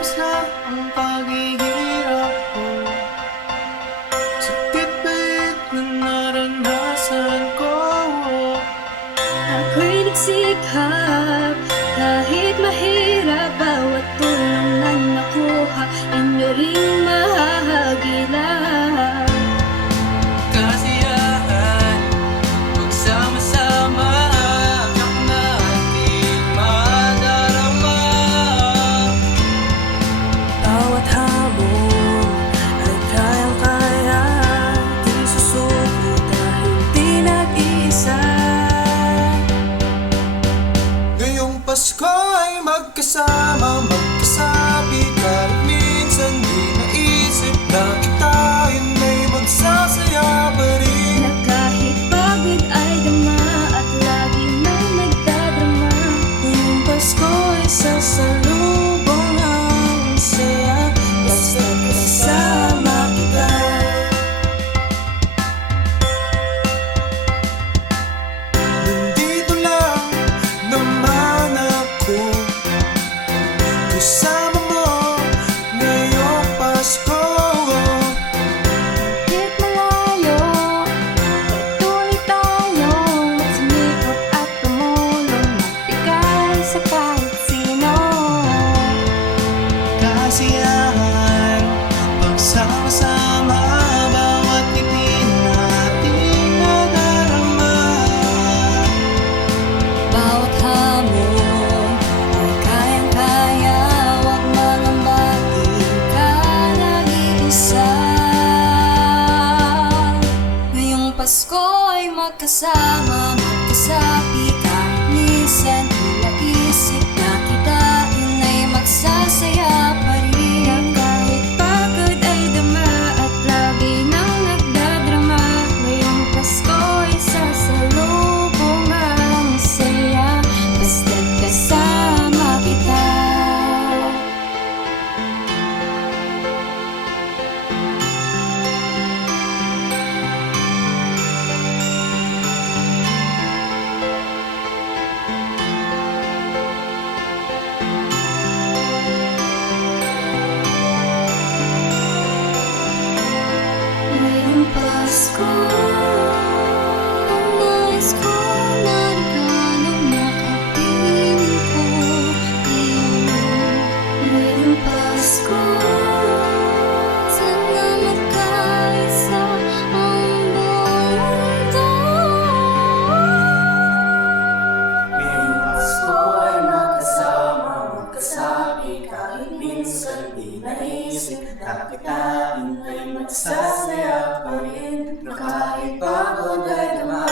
Tapos na ang paghihirap ko. Sakit bait na naranasan ko. Ako'y nagsikap kahit mahirap. Bawat tulong na nakuha, inyo ring mahahagilap. Kasiyahan, magsama-sama, tiyak nating madarama. Bawat hamon ay kayang-kaya, di susuko dahil di nag-iisa. Ngayong Pasko ay magkasama, magkasabi, kahit minsan di naisip na kita yun ay magsasaya pa rin. Na kahit pagod ay dama at lagi nang nagdadrama. Ngayong Pasko ay sasalubong ang saya, basta't kasama kita. Nandito lang naman ako, kasama mo ngayong Pasko. Kahit malayo, patuloy tayong magsumikap at tumulong, magbigay sa kahit sino. Kasiyahan, pagsama-sama, bawat ngiti nating nadarama. Bawat hamon ay kayang-kaya, huwag mangamba, di ka nag-iisa. Ngayong Pasko ay magkasama, magkasabi, kahit minsan di naisip na kita yun ay magsasaya pa rin. Kahit pagod ay dama at lagi nang nagdadrama. Ngayong Pasko ay sasalubong ang saya, basta't kasama kita. Ngayong Pasko, ang nais ko na regalo makapiling ko kayo. Ngayong Pasko, sana magkaisa ang buong mundo. Ngayong Pasko ay magkasama, magkasabi, kahit minsan di naisip na kita yun ay magsasaya pa rin. Na kahit pagod ay dama